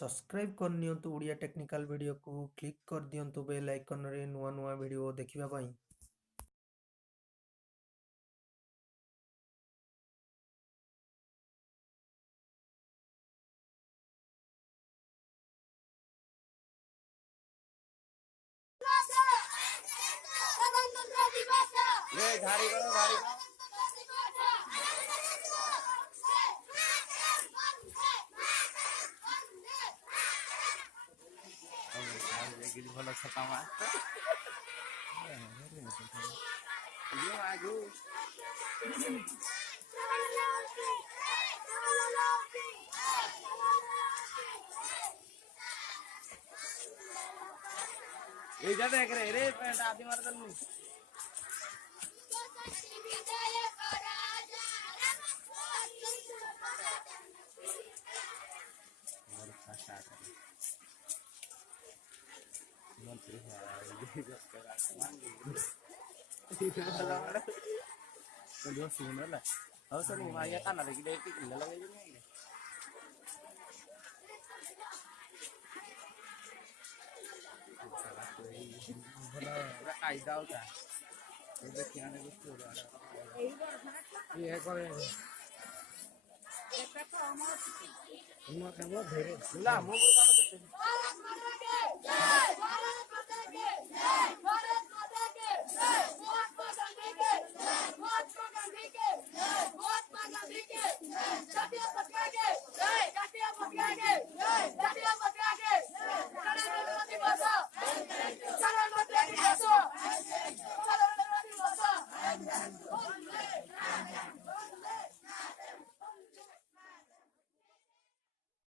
Subscribe କରିନିଅନ୍ତୁ Odia technical ଭିଡ଼ିଓକୁ click କରିଦିଅନ୍ତୁ ବେଲ୍ ଆଇକନରେ ନୂଆ ନୂଆ ଭିଡ଼ିଓ ଦେଖିବା ପାଇଁ। ଭଲ ଛତା ମାର এইটা দেখ রে রে প্যান্ট আদি মার দলু Halo, sir, mau ayah kan ada gede itu, nggak lagi juga ini. Udah kayak jauh kan? Udah kian itu sudah ada. Iya, kalau ini. Ini kamu deh. Lah, mau bukan